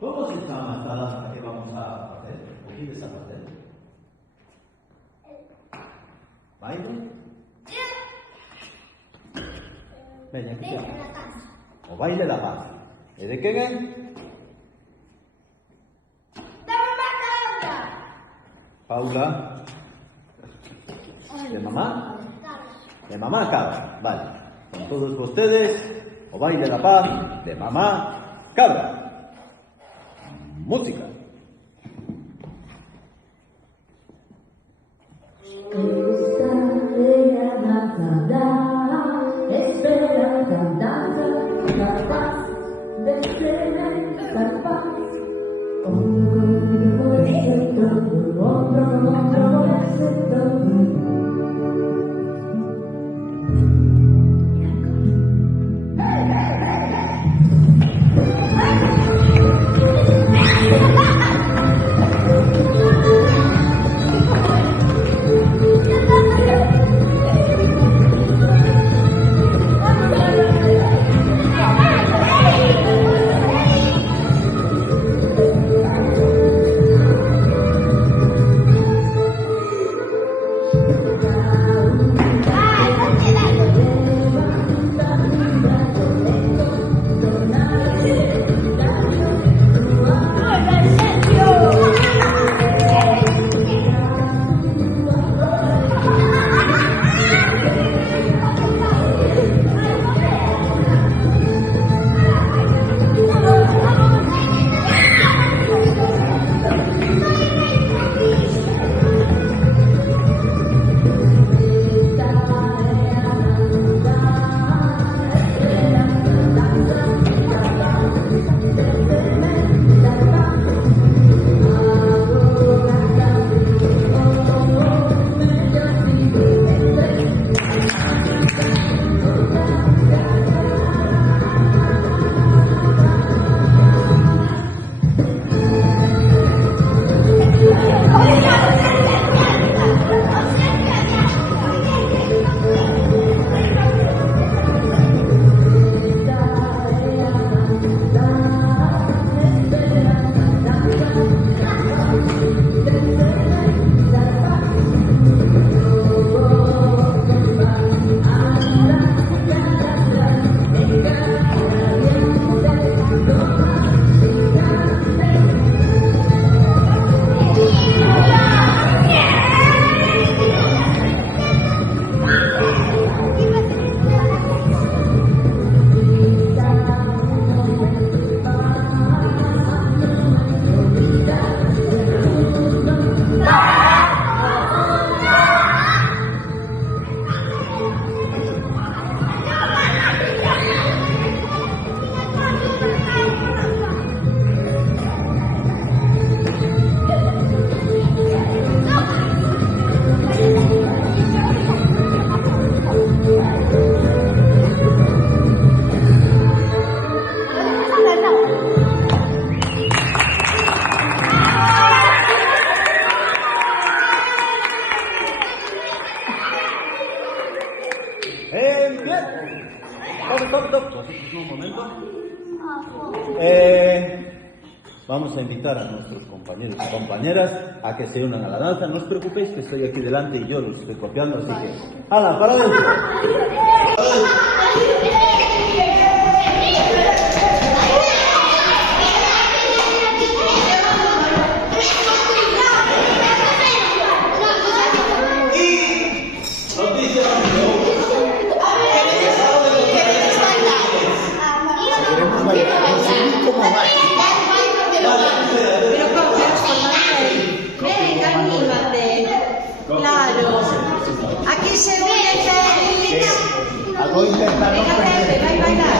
¿Cómo se llama esta danza que vamos a hacer? ¿O quieres hacer? ¿Baile? Venga, aquí está. O baile la paz. ¿Y de qué es? Paula. ¿De mamá? De mamá cabra. Vale. Con todos ustedes, o baile la paz de mamá cabra. Música. Un momento. Vamos a invitar a nuestros compañeros y compañeras a que se unan a la danza. No os preocupéis que estoy aquí delante y yo los estoy copiando, así que ¡hala, para adentro! Claro, aquí se une feliz. Voy a intentar Venga, bailar.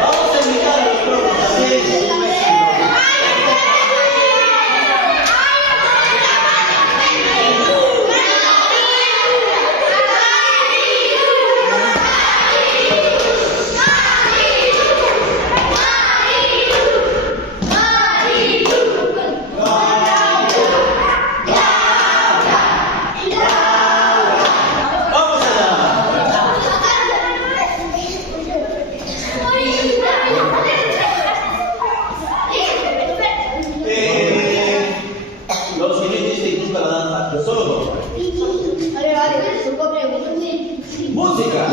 Vamos a invitar a los profesores. ¡Música!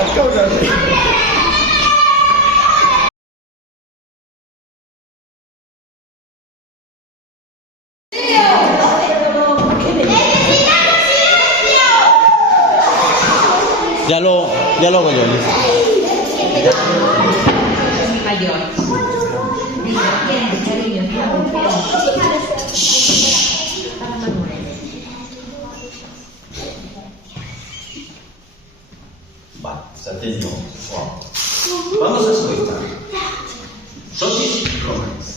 Vamos así. Ya lo hago yo, Luis. Mi mayor. Cariño, para Manuel. Vale, Sateño. Vamos a escoitar Xotis Romanes.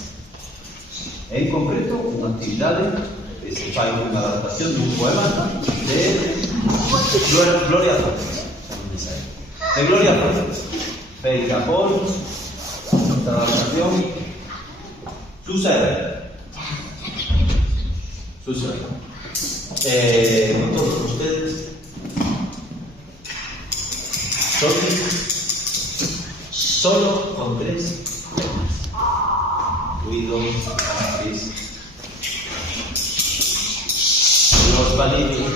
En concreto, unha actividade que se fai unha adaptación dun poema de Gloria Fuertes. De Gloria Fuertes. Feita por nuestra adaptación Susana. Con todos ustedes. Solo con 3 temas. Ruido, gris, los balines.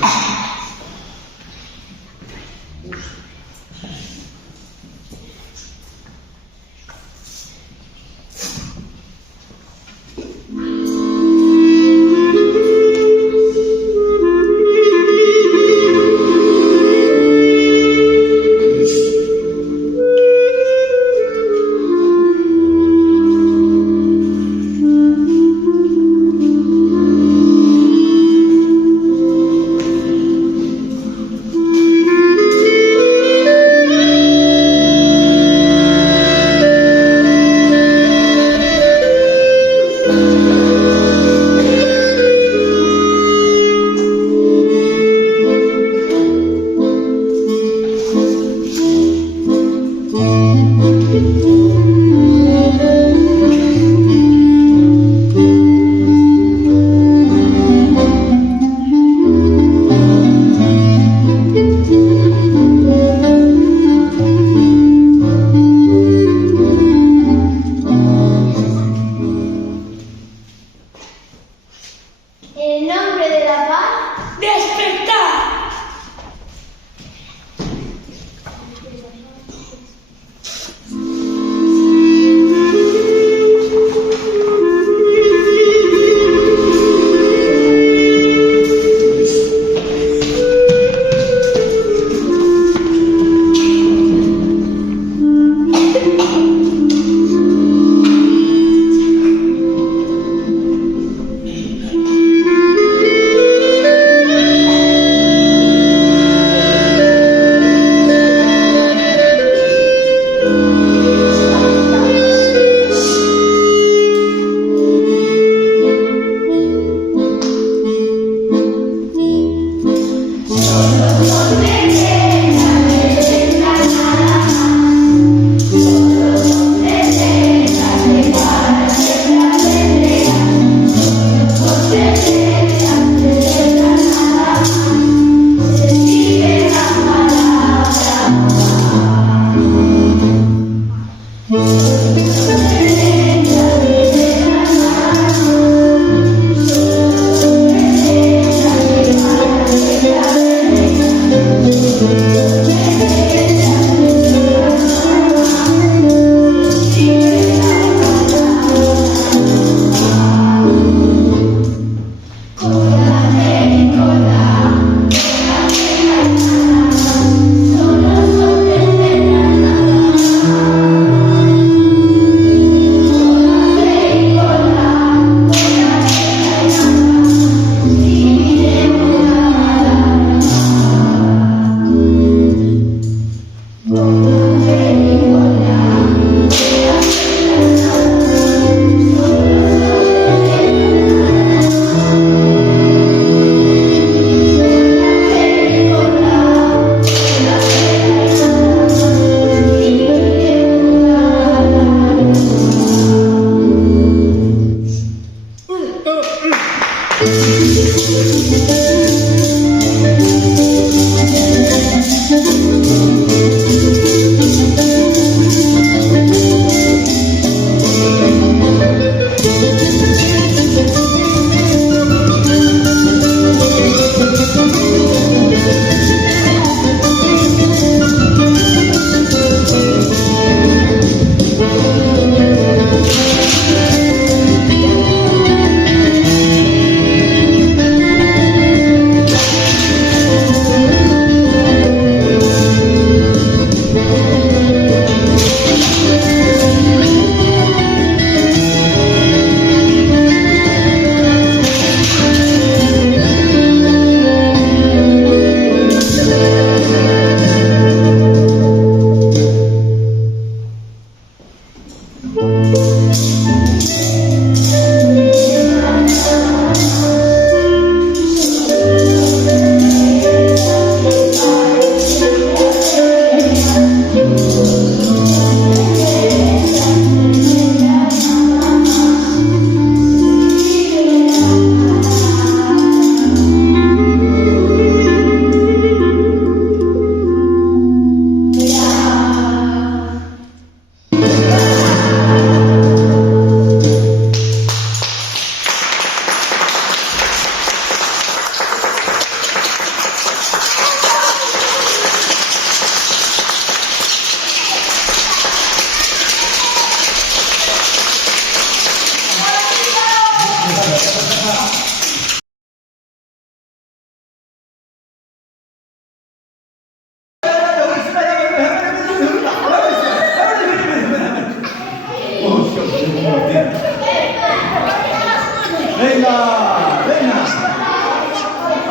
Venga, Elena.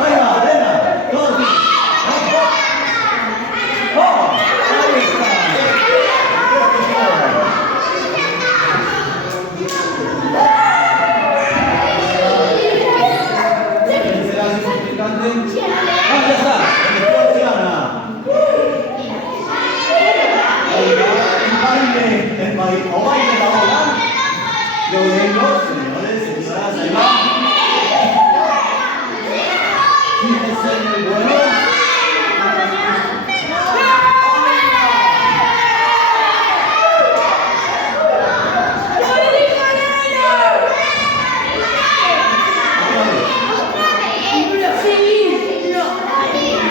Ahí va, Elena. Dos. ¡Oh! Ahí está. ¿Será así complicante? ¡Ah, ya está! ¡Funciona! El baile, o baile la bola. Yo vengo, señores, señoras, ahí va. Fíjense en el vuelo.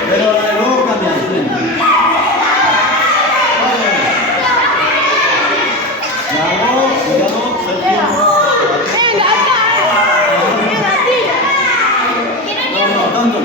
Pero luego cambia. Cuidado, Sergio. No, tanto.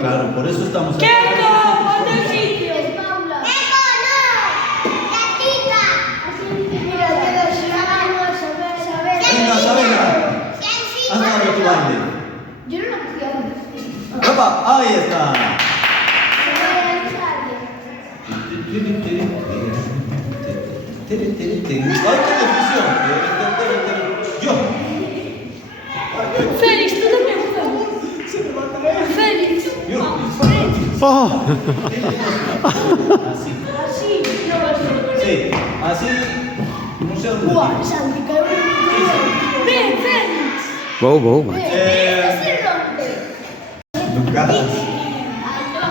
Claro, por eso estamos aquí. Venga, Sabela. Haz ahora tu baile. Yo no lo cogí antes. ¡Opa! Ahí está. ¡Ay, qué decisión! ¡Yo! Félix, tú también. Se me va a caer. Félix. Yo. Así. Así, no va a ser. Sí, así. No sé dónde. Buah, Santi, cabrón. Ven, Félix. Go. Ven, ese rompe. Lucas.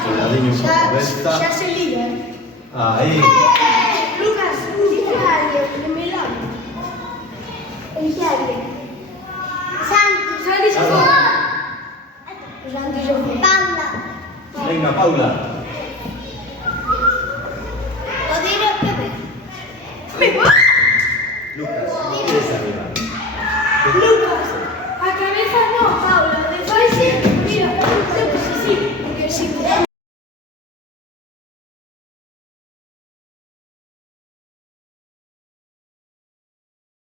Cuidadinho con la cabeza. Ya se liga. Ahí. Lucas, dice a alguien de mi lado. Dice a alguien. Santi. Santi se fue. Santi se fue. Paula. Venga, Paula. Lo diré, Pepe. Lucas, ¿quieres arriba? Lucas, a cabeza no, Paula. De fácil, mira, Lucas así. Porque si